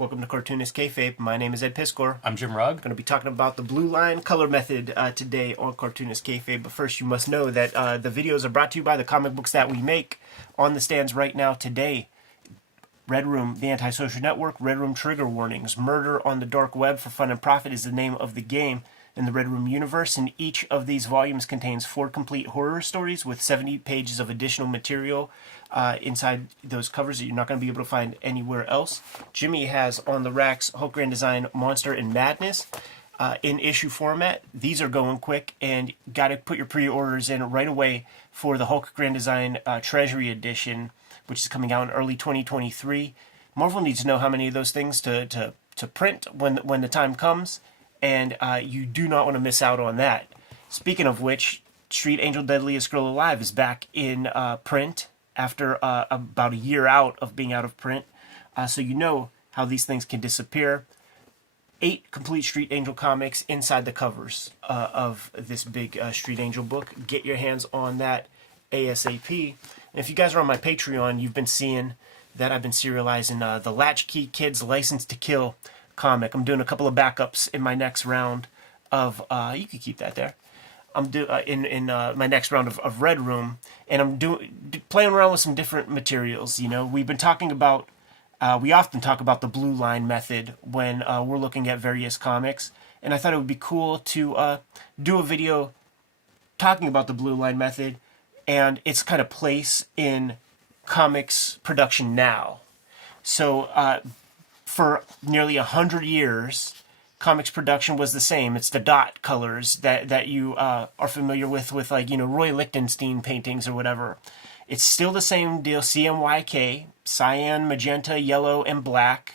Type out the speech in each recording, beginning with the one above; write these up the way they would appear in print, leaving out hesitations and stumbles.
Welcome to Cartoonist Kayfabe. My name is Ed Piskor. I'm Jim Rugg. I'm going to be talking about the blue line color method today on Cartoonist Kayfabe. But first, you must know that the videos are brought to you by the comic books that we make on the stands right now today. Red Room, The Antisocial Network, Red Room Trigger Warnings, Murder on the Dark Web for Fun and Profit is the name of the game in the Red Room universe, and each of these volumes contains 4 complete horror stories with 70 pages of additional material inside those covers that you're not going to be able to find anywhere else. Jimmy has on the racks Hulk Grand Design Monster and Madness in issue format. These are going quick, and got to put your pre-orders in right away for the Hulk Grand Design Treasury Edition, which is coming out in early 2023. Marvel needs to know how many of those things to print when the time comes, and you do not want to miss out on that. Speaking of which, Street Angel Deadliest Girl Alive is back in print after about a year out of being out of print. So you know how these things can disappear. 8 complete Street Angel comics inside the covers of this big Street Angel book. Get your hands on that ASAP. And if you guys are on my Patreon, you've been seeing that I've been serializing the Latchkey Kids License to Kill comic. I'm doing a couple of backups in my next round of you could keep that there. I'm in my next round of Red Room, and I'm playing around with some different materials. You know, we've been talking about we often talk about the blue line method when we're looking at various comics, and I thought it would be cool to do a video talking about the blue line method and its kind of place in comics production now. So for nearly 100 years, comics production was the same. It's the dot colors that you are familiar with like, you know, Roy Lichtenstein paintings or whatever. It's still the same deal, CMYK, cyan, magenta, yellow, and black,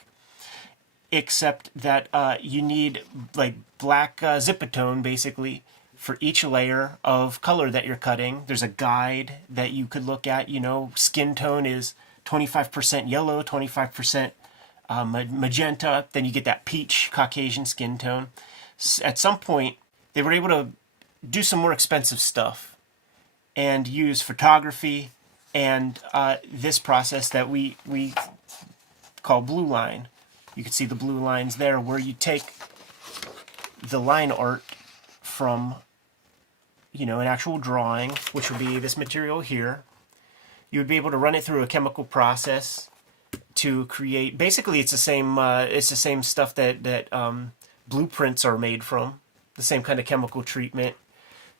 except that you need like black zipatone, basically, for each layer of color that you're cutting. There's a guide that you could look at. You know, skin tone is 25% yellow, 25% magenta. Then you get that peach Caucasian skin tone. At some point, they were able to do some more expensive stuff and use photography and this process that we call blue line. You can see the blue lines there, where you take the line art from, you know, an actual drawing, which would be this material here. You would be able to run it through a chemical process to create. Basically, it's the same stuff that blueprints are made from. The same kind of chemical treatment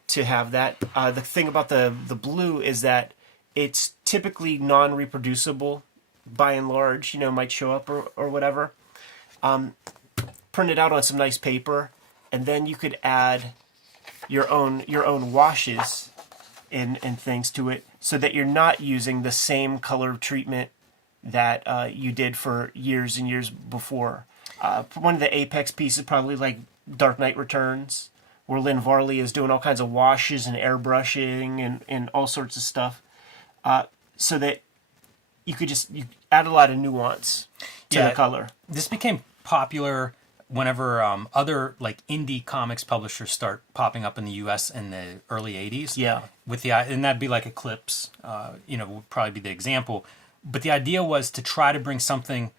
to have that. The thing about the blue is that it's typically non-reproducible by and large. You know, might show up or whatever. Print it out on some nice paper, and then you could add your own washes and things to it, so that you're not using the same color treatment that you did for years and years before. One of the apex pieces, probably like Dark Knight Returns, where Lynn Varley is doing all kinds of washes and airbrushing and all sorts of stuff, so that you add a lot of nuance to the color. This became popular whenever other like indie comics publishers start popping up in the U.S. in the early 80s. Yeah. And that'd be like Eclipse, would probably be the example. But the idea was to try to bring something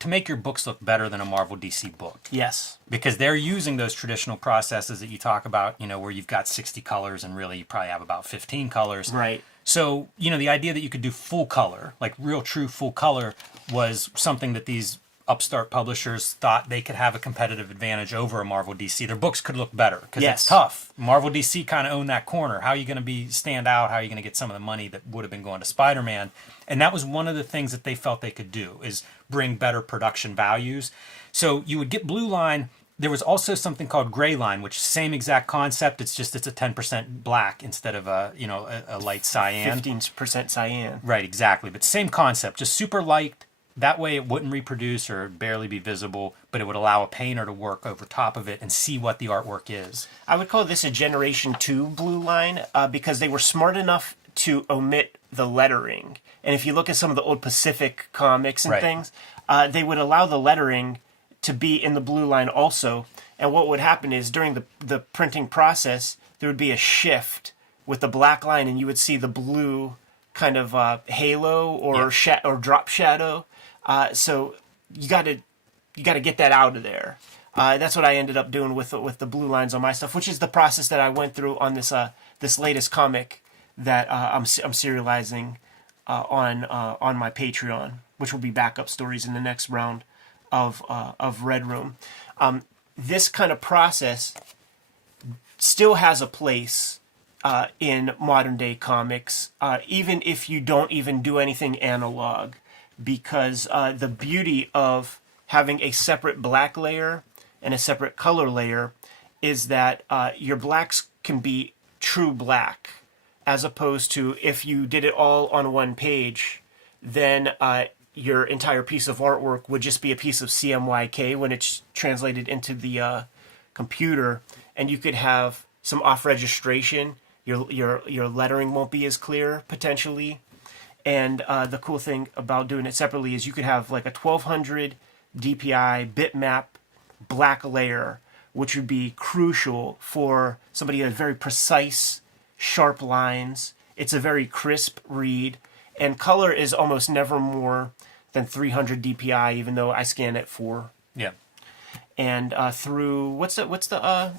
to make your books look better than a Marvel DC book. Yes. Because they're using those traditional processes that you talk about, you know, where you've got 60 colors and really you probably have about 15 colors. Right. So, you know, the idea that you could do full color, like real true full color, was something that these upstart publishers thought they could have a competitive advantage over a Marvel DC. Their books could look better because it's tough. Marvel DC kind of owned that corner. How are you going to stand out? How are you going to get some of the money that would have been going to Spider-Man? And that was one of the things that they felt they could do, is bring better production values. So you would get blue line. There was also something called gray line, which same exact concept. It's just it's a 10% black instead of a light cyan. 15% cyan. Right, exactly. But same concept, just super light. That way it wouldn't reproduce or barely be visible, but it would allow a painter to work over top of it and see what the artwork is. I would call this a Generation 2 blue line because they were smart enough to omit the lettering. And if you look at some of the old Pacific comics and things, they would allow the lettering to be in the blue line also. And what would happen is during the printing process, there would be a shift with the black line, and you would see the blue kind of halo or or drop shadow. So you got to got to get that out of there. That's what I ended up doing with the blue lines on my stuff, which is the process that I went through on this latest comic that I'm serializing on my Patreon, which will be backup stories in the next round of Red Room. This kind of process still has a place in modern day comics, even if you don't even do anything analog, because the beauty of having a separate black layer and a separate color layer is that your blacks can be true black, as opposed to if you did it all on one page, then your entire piece of artwork would just be a piece of CMYK when it's translated into the computer, and you could have some off registration. Your lettering won't be as clear potentially, and the cool thing about doing it separately is you could have like a 1200 DPI bitmap black layer, which would be crucial for somebody who has very precise, sharp lines. It's a very crisp read, and color is almost never more than 300 DPI, even though I scan at 4. Yeah. And through what's the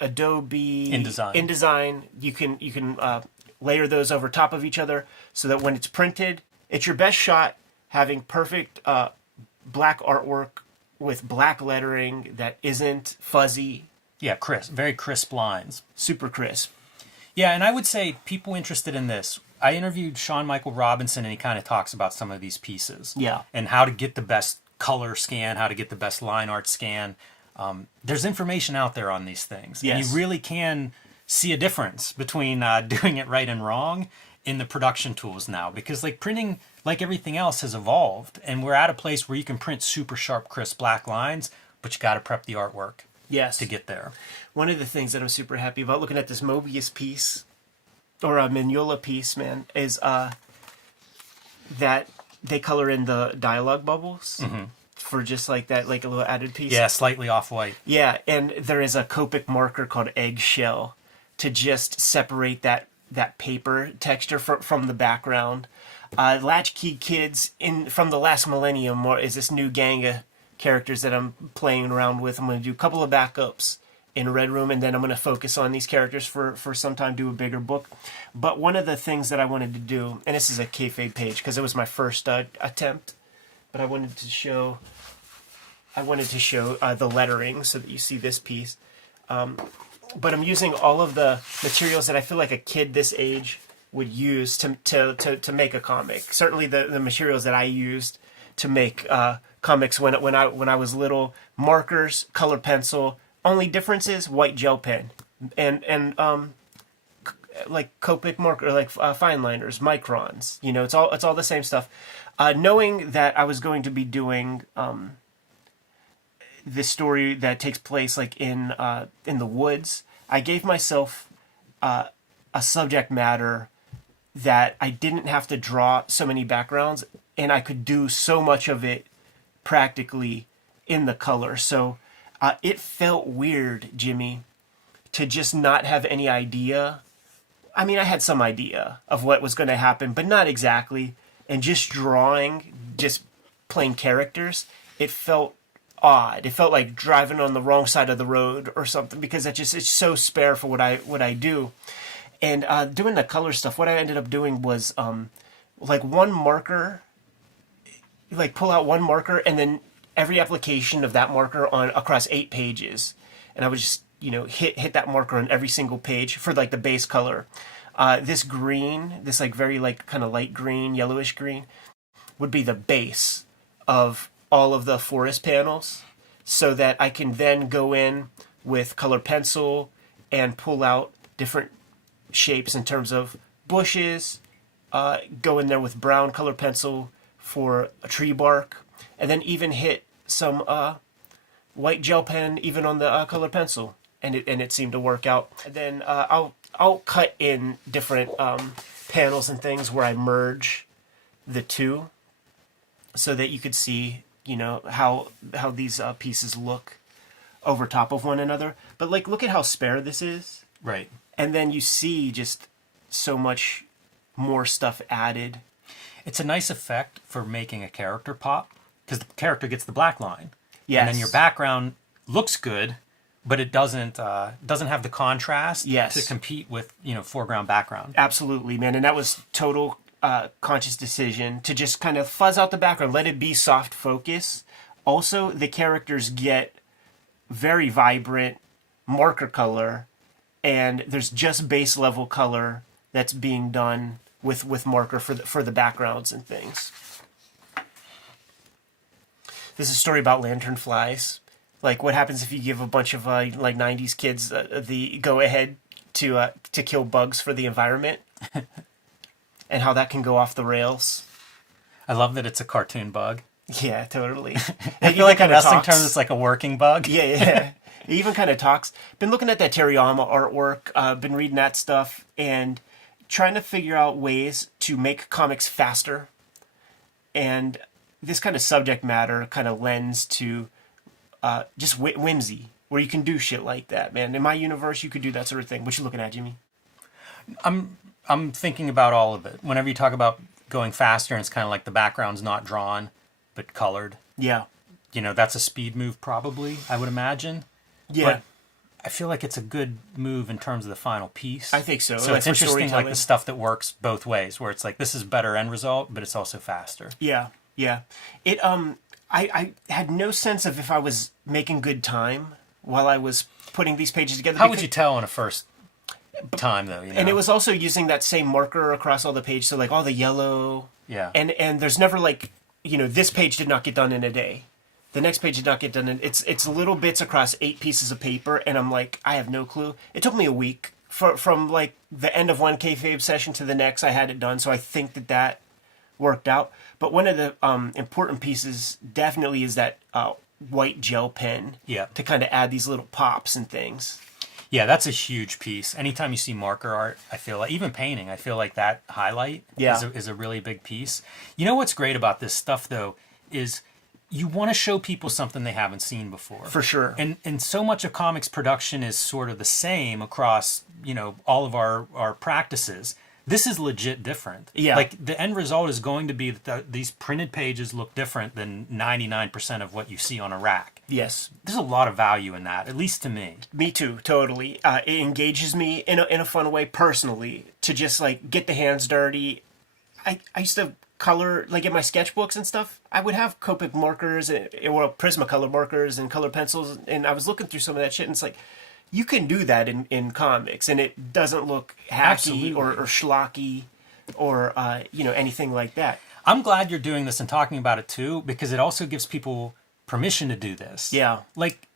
Adobe InDesign, you can layer those over top of each other so that when it's printed, it's your best shot having perfect black artwork with black lettering that isn't fuzzy. Yeah, crisp, very crisp lines. Super crisp. Yeah, and I would say people interested in this, I interviewed Sean Michael Robinson, and he kind of talks about some of these pieces. Yeah. And how to get the best color scan, how to get the best line art scan. There's information out there on these things. Yes. And you really can see a difference between doing it right and wrong in the production tools now. Because like printing, like everything else, has evolved. And we're at a place where you can print super sharp, crisp black lines, but you got to prep the artwork. Yes. To get there. One of the things that I'm super happy about looking at this Mobius piece, or a Mignola piece, man, is that they color in the dialogue bubbles for just like that, like a little added piece. Yeah, slightly off-white. Yeah, and there is a Copic marker called Eggshell to just separate that paper texture from the background. Latchkey Kids from the last millennium is this new gang of characters that I'm playing around with. I'm going to do a couple of backups in Red Room, and then I'm going to focus on these characters for some time, do a bigger book. But one of the things that I wanted to do, and this is a Kayfabe page because it was my first attempt, but I wanted to show the lettering so that you see this piece. But I'm using all of the materials that I feel like a kid this age would use to make a comic. Certainly the materials that I used to make comics when I was little: markers, color pencil. Only difference is white gel pen and like Copic marker, like fine liners, microns. You know, it's all the same stuff. Knowing that I was going to be doing this story that takes place like in the woods, I gave myself a subject matter that I didn't have to draw so many backgrounds, and I could do so much of it practically in the color. So it felt weird, Jimmy, to just not have any idea. I mean, I had some idea of what was going to happen, but not exactly. And just drawing, just plain characters, it felt odd. It felt like driving on the wrong side of the road or something, because it's so spare for what I do. And doing the color stuff, what I ended up doing was like one marker, like pull out one marker and then every application of that marker on across 8 pages, and I would just hit that marker on every single page for like the base color. This green, this like very like kind of light green, yellowish green, would be the base of all of the forest panels, so that I can then go in with color pencil and pull out different shapes in terms of bushes, go in there with brown color pencil for a tree bark, and then even hit some white gel pen even on the color pencil, and it seemed to work out. And then I'll cut in different panels and things where I merge the two, so that you could see how these pieces look over top of one another. But like, look at how spare this is, right? And then you see just so much more stuff added. It's a nice effect for making a character pop, because the character gets the black line. And then Yes. your background looks good, but it doesn't have the contrast Yes. to compete with, foreground background. Absolutely, man. And that was total conscious decision to just kind of fuzz out the background, let it be soft focus. Also, the characters get very vibrant marker color, and there's just base level color that's being done with marker for the backgrounds and things. This is a story about lanternflies. Like, what happens if you give a bunch of like 90s kids the go ahead to kill bugs for the environment, and how that can go off the rails. I love that it's a cartoon bug. Yeah, totally. I feel like in wrestling terms, it's like a working bug. Yeah, yeah. It even kind of talks. Been looking at that Teriyama artwork. Been reading that stuff and trying to figure out ways to make comics faster. And this kind of subject matter kind of lends to just whimsy, where you can do shit like that, man. In my universe, you could do that sort of thing. What you looking at, Jimmy? I'm thinking about all of it. Whenever you talk about going faster, and it's kind of like the background's not drawn, but colored. Yeah. That's a speed move, probably, I would imagine. Yeah. But I feel like it's a good move in terms of the final piece. I think so. So Like it's for interesting, like storytelling. the stuff that works both ways, where it's like, this is better end result, but it's also faster. Yeah, yeah. It I had no sense of if I was making good time while I was putting these pages together. How would you tell in a first time, though? And it was also using that same marker across all the pages, so like all the yellow. Yeah. And there's never like, this page did not get done in a day. The next page did not get done in. It's little bits across 8 pieces of paper, and I'm like, I have no clue. It took me a week from like the end of one Kayfabe session to the next. I had it done, so I think that worked out. But one of the important pieces definitely is that white gel pen. Yeah. To kind of add these little pops and things. Yeah, that's a huge piece. Anytime you see marker art, I feel like, even painting, I feel like that highlight is a really big piece. You know what's great about this stuff, though, is you want to show people something they haven't seen before. For sure. And so much of comics production is sort of the same across, all of our practices. This is legit different. Yeah. Like, the end result is going to be that these printed pages look different than 99% of what you see on a rack. Yes. There's a lot of value in that, at least to me. Me too, totally. It engages me in a fun way personally to just like get the hands dirty. I used to color, like in my sketchbooks and stuff, I would have Copic markers or Prismacolor markers and color pencils, and I was looking through some of that shit, and it's like, you can do that in comics, and it doesn't look hacky or schlocky or anything like that. I'm glad you're doing this and talking about it too, because it also gives people permission to do this. Yeah. Like,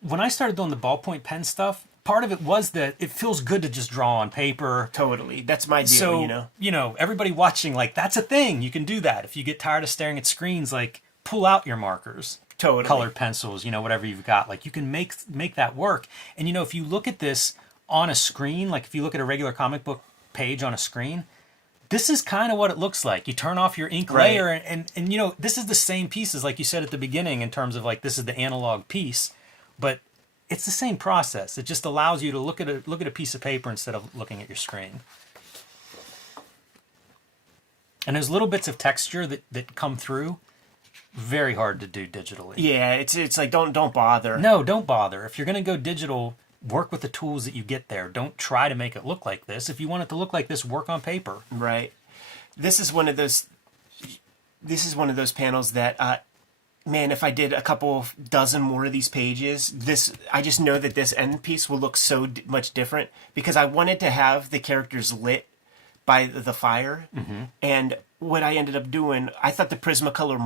when I started doing the ballpoint pen stuff, part of it was that it feels good to just draw on paper. Totally. That's my deal, So, everybody watching, like, that's a thing. You can do that. If you get tired of staring at screens, like, pull out your markers. Totally. Colored pencils, whatever you've got. Like, you can make that work. And, if you look at this on a screen, like if you look at a regular comic book page on a screen, this is kind of what it looks like. You turn off your ink layer and this is the same pieces, like you said at the beginning, in terms of like, this is the analog piece, but it's the same process. It just allows you to look at a piece of paper instead of looking at your screen. And there's little bits of texture that come through. Very hard to do digitally. Yeah, it's like don't bother. No, don't bother. If you're going to go digital, work with the tools that you get there. Don't try to make it look like this. If you want it to look like this, work on paper. Right. This is one of those panels that man, if I did a couple dozen more of these pages, I just know that this end piece will look so much different, because I wanted to have the characters lit by the fire. Mm-hmm. And what I ended up doing, I thought the Prismacolor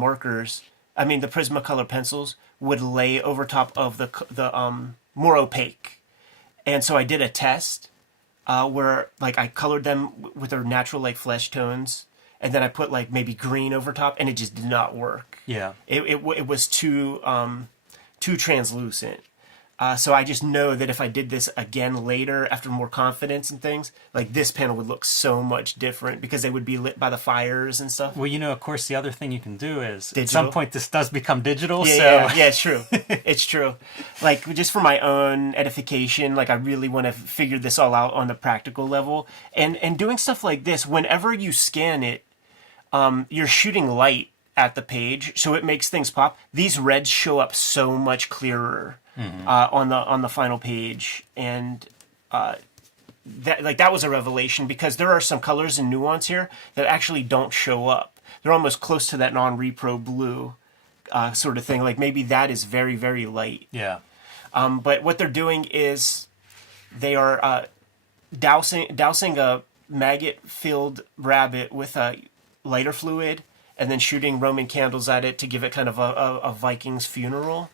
pencils would lay over top of the more opaque. And so I did a test where like I colored them with their natural like flesh tones, and then I put like maybe green over top, and it just did not work. Yeah. It was too translucent. So I just know that if I did this again later, after more confidence and things, like this panel would look so much different because they would be lit by the fires and stuff. Well, of course, the other thing you can do is digital. At some point this does become digital. Yeah, it's true. It's true. Like, just for my own edification, like I really want to figure this all out on the practical level. And doing stuff like this, whenever you scan it, you're shooting light at the page, so it makes things pop. These reds show up so much clearer on the final page, and that was a revelation, because there are some colors and nuance here that actually don't show up. They're almost close to that non-repro blue sort of thing. Like maybe that is very, very light. Yeah. But what they're doing is they are dousing a maggot-filled rabbit with a lighter fluid and then shooting Roman candles at it to give it kind of a Viking's funeral.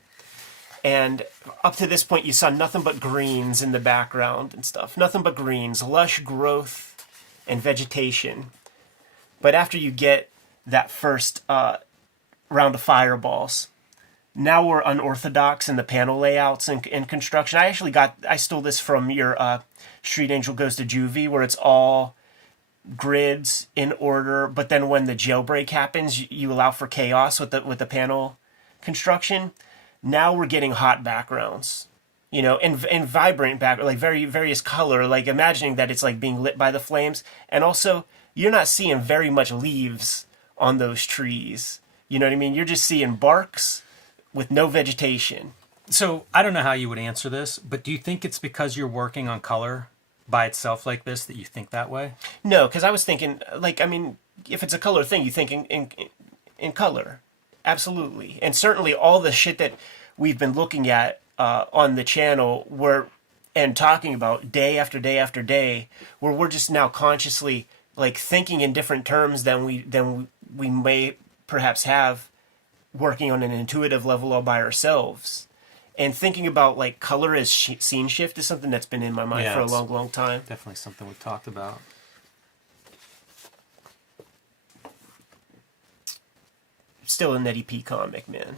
And up to this point, you saw nothing but greens in the background and stuff. Nothing but greens, lush growth and vegetation. But after you get that first round of fireballs, now we're unorthodox in the panel layouts and construction. I stole this from your Street Angel Goes to Juvie, where it's all grids in order, but then when the jailbreak happens, you allow for chaos with the panel construction. Now we're getting hot backgrounds, and vibrant background, like various color, like imagining that it's like being lit by the flames. And also, you're not seeing very much leaves on those trees. You know what I mean? You're just seeing barks with no vegetation. So I don't know how you would answer this, but do you think it's because you're working on color by itself like this that you think that way? No, because I was thinking, if it's a color thing, you think in color. Absolutely. And certainly all the shit that we've been looking at on the channel and talking about day after day after day, where we're just now consciously like thinking in different terms than we may perhaps have working on an intuitive level all by ourselves. And thinking about like color as scene shift is something that's been in my mind for a long, long time. Definitely something we've talked about. Still a Nettie P comic, man.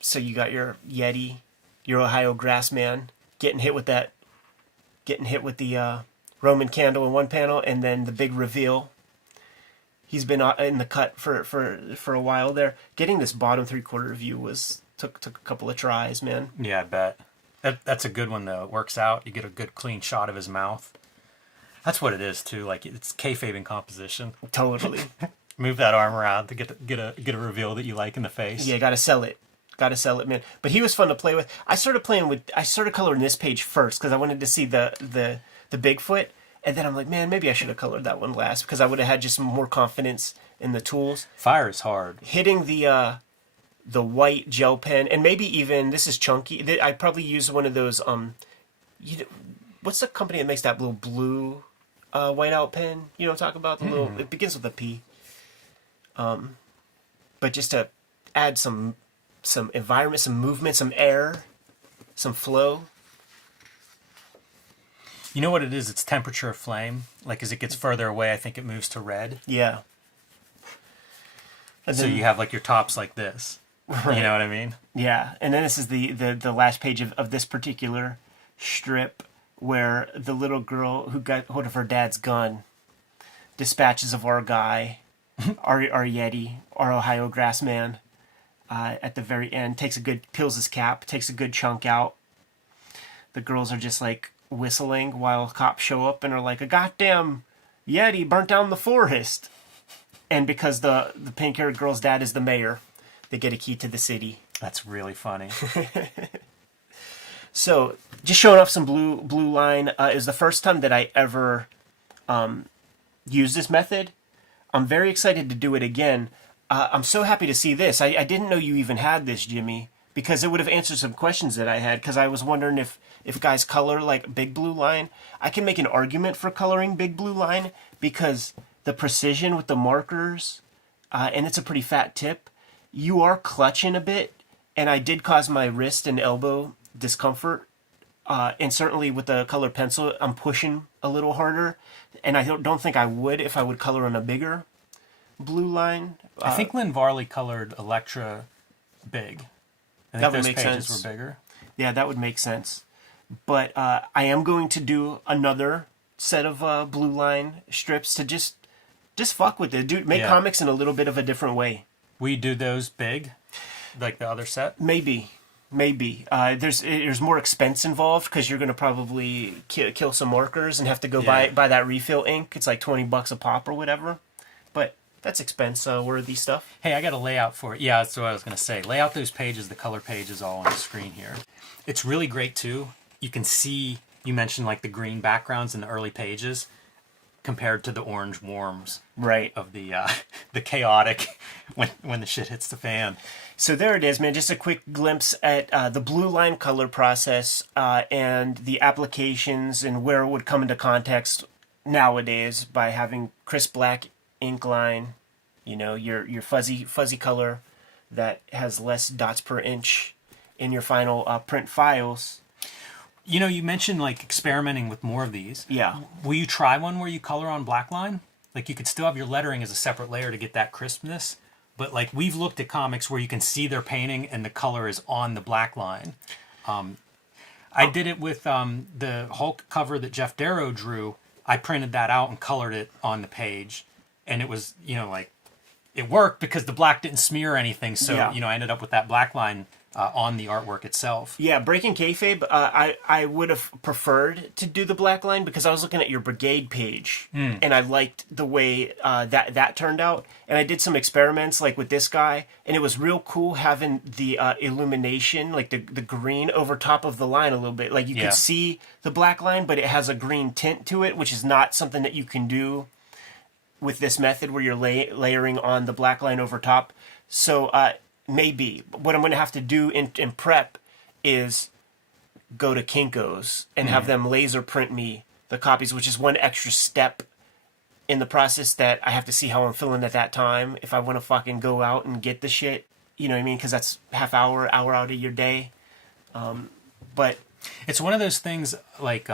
So you got your Yeti, your Ohio Grassman getting hit with the Roman candle in one panel, and then the big reveal. He's been in the cut for a while there. Getting this bottom 3/4 view took a couple of tries, man. Yeah, I bet. That's a good one though. It works out. You get a good clean shot of his mouth. That's what it is too. Like it's kayfabe in composition. Totally. Move that arm around to get a reveal that you like in the face. Yeah, gotta sell it, man. But he was fun to play with. I started coloring this page first because I wanted to see the Bigfoot, and then I'm like, man, maybe I should have colored that one last because I would have had just more confidence in the tools. Fire is hard. Hitting the white gel pen, and maybe even this is chunky. I probably use one of those. What's the company that makes that little blue whiteout pen? You know what I'm talking about? The little. It begins with a P. But just to add some environment, some movement, some air, some flow. You know what it is? It's temperature of flame. Like as it gets further away, I think it moves to red. Yeah. And so you have like your tops like this. Right. You know what I mean? Yeah. And then this is the last page of this particular strip where the little girl who got hold of her dad's gun dispatches of our guy. Our Yeti, our Ohio Grassman, at the very end, peels his cap, takes a good chunk out. The girls are just like whistling while cops show up and are like, a goddamn Yeti burnt down the forest. And because the pink-haired girl's dad is the mayor, they get a key to the city. That's really funny. So, just showing off some blue line is the first time that I ever used this method. I'm very excited to do it again. I'm so happy to see this. I didn't know you even had this, Jimmy, because it would have answered some questions that I had, because I was wondering if guys color like big blue line. I can make an argument for coloring big blue line because the precision with the markers, and it's a pretty fat tip, you are clutching a bit, and I did cause my wrist and elbow discomfort. And certainly with the colored pencil, I'm pushing a little harder. And I don't think I would if I would color on a bigger blue line. I think Lynn Varley colored Electra big. I think those pages were bigger. Yeah, that would make sense. But I am going to do another set of blue line strips to just fuck with it. Make comics in a little bit of a different way. We do those big, like the other set? Maybe. There's more expense involved because you're going to probably kill some markers and have to go buy that refill ink. It's like $20 a pop or whatever. But That's expense worthy stuff. Hey, I got a layout for it. Yeah, that's what I was going to say. Lay out those pages, the color pages all on the screen here. It's really great too. You can see, you mentioned like the green backgrounds in the early pages compared to the orange warms Right. of the chaotic when the shit hits the fan. So there it is, man. Just a quick glimpse at the blue line color process and the applications and where it would come into context nowadays by having crisp black ink line, you know, your fuzzy color that has less dots per inch in your final print files. You know, you mentioned like experimenting with more of these. Yeah. Will you try one where you color on black line? Like you could still have your lettering as a separate layer to get that crispness. But like we've looked at comics where you can see their painting and the color is on the black line. I did it with the Hulk cover that Jeff Darrow drew. I printed that out and colored it on the page. And it was, you know, like it worked because the black didn't smear or anything. So, Yeah. you know, I ended up with that black line on the artwork itself. Yeah, breaking kayfabe, I would have preferred to do the black line because I was looking at your brigade page and I liked the way that turned out. And I did some experiments like with this guy, and it was real cool having the illumination, like the green over top of the line a little bit. Like you Yeah. could see the black line, but it has a green tint to it, which is not something that you can do with this method where you're layering on the black line over top. So maybe what I'm going to have to do in prep is go to Kinko's and have them laser print me the copies, which is one extra step in the process that I have to see how I'm feeling at that time if I want to fucking go out and get the shit. You know what I mean? Because that's hour out of your day. But It's one of those things like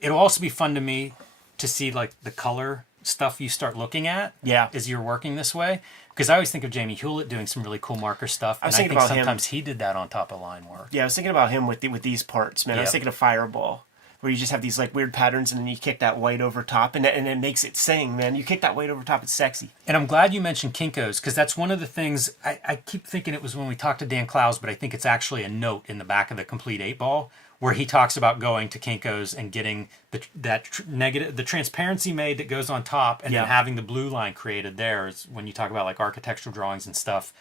it'll also be fun to me to see like the color stuff you start looking at Yeah. as you're working this way. Because I always think of Jamie Hewlett doing some really cool marker stuff. And I thinking think about him. sometimes he did that on top of line work. yeah, I was thinking about him with these parts, man. I was Yep. thinking of Fireball, where you just have these like weird patterns and then you kick that white over top and it makes it sing, man. You kick that white over top, it's sexy. And I'm glad you mentioned Kinko's because that's one of the things I keep thinking it was when we talked to Dan Clowes, but I think it's actually a note in the back of the Complete 8-Ball where he talks about going to Kinko's and getting the transparency made that goes on top and Yeah. then having the blue line created there is when you talk about like architectural drawings and stuff.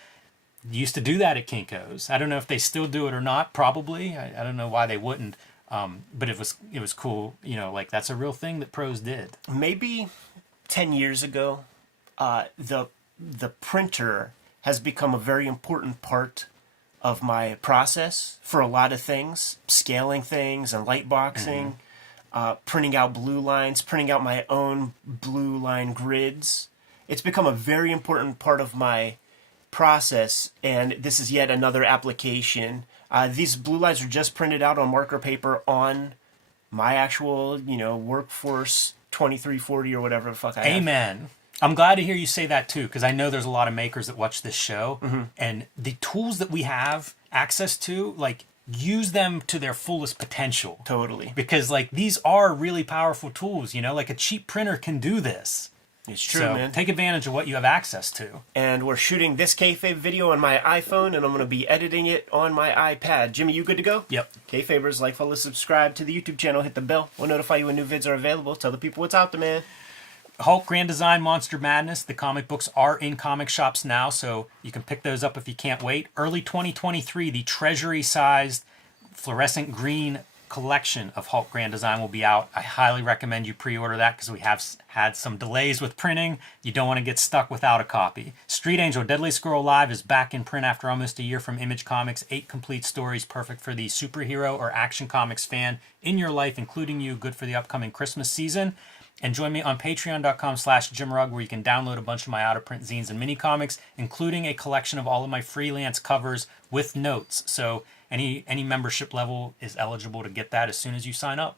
You used to do that at Kinko's. I don't know if they still do it or not, probably. I don't know why they wouldn't. But it was cool, you know, like that's a real thing that pros did. Maybe 10 years ago, the printer has become a very important part of my process for a lot of things, scaling things and light boxing, printing out blue lines, printing out my own blue line grids. It's become a very important part of my process, and this is yet another application. These blue lines are just printed out on marker paper on my actual, you know, Workforce 2340 or whatever the fuck I have. Amen. I'm glad to hear you say that too, because I know there's a lot of makers that watch this show, and the tools that we have access to, like, use them to their fullest potential. Totally. Because, like, these are really powerful tools, you know? Like, a cheap printer can do this. It's true, So man. take advantage of what you have access to. And we're shooting this Kayfabe video on my iPhone, and I'm going to be editing it on my iPad. Jimmy, you good to go? Yep. Kayfabers, like, follow, subscribe to the YouTube channel, hit the bell. We'll notify you when new vids are available. Tell the people what's out there, man. Hulk Grand Design Monster Madness. The comic books are in comic shops now, so you can pick those up if you can't wait. Early 2023, the treasury-sized fluorescent green collection of Hulk Grand Design will be out. I highly recommend you pre-order that because we have had some delays with printing. You don't want to get stuck without a copy. Street Angel Deadly Squirrel Live is back in print after almost a year from Image Comics. 8 complete stories, perfect for the superhero or action comics fan in your life, including you, good for the upcoming Christmas season. And join me on patreon.com/JimRugg, where you can download a bunch of my out-of-print zines and mini-comics, including a collection of all of my freelance covers with notes. So any membership level is eligible to get that as soon as you sign up.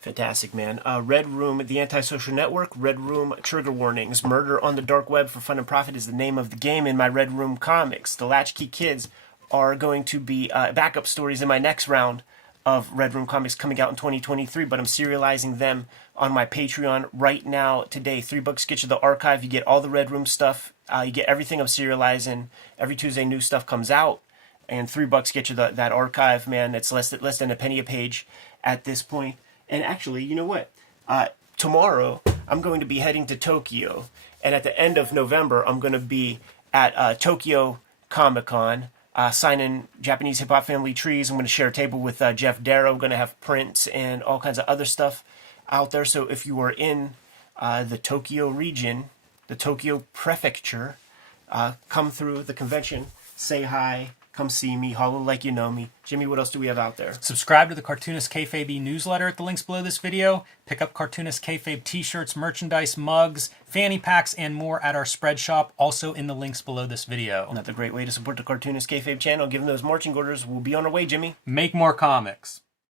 Fantastic, man. Red Room, the Antisocial Network. Red Room, Trigger Warnings. Murder on the Dark Web for Fun and Profit is the name of the game in my Red Room comics. The Latchkey Kids are going to be backup stories in my next round of Red Room comics coming out in 2023, but I'm serializing them on my Patreon right now today. $3 gets you the archive. You get all the Red Room stuff. You get everything I'm serializing. Every Tuesday, new stuff comes out, and $3 gets you that archive, man. It's less than a penny a page at this point. And actually, you know what? Tomorrow, I'm going to be heading to Tokyo, And at the end of November, I'm going to be at Tokyo Comic Con, signing Japanese hip hop family trees. I'm going to share a table with Jeff Darrow. I'm going to have prints and all kinds of other stuff out there. So if you are in the Tokyo region, the Tokyo prefecture, come through the convention, say hi, come see me, holler like you know me. Jimmy, what else do we have out there? Subscribe to the Cartoonist Kayfabe newsletter at the links below this video. Pick up Cartoonist Kayfabe t-shirts, merchandise, mugs, fanny packs, and more at our spread shop, also in the links below this video. Another great way to support the Cartoonist Kayfabe channel. Given those marching orders, we'll be on our way, Jimmy. Make more comics.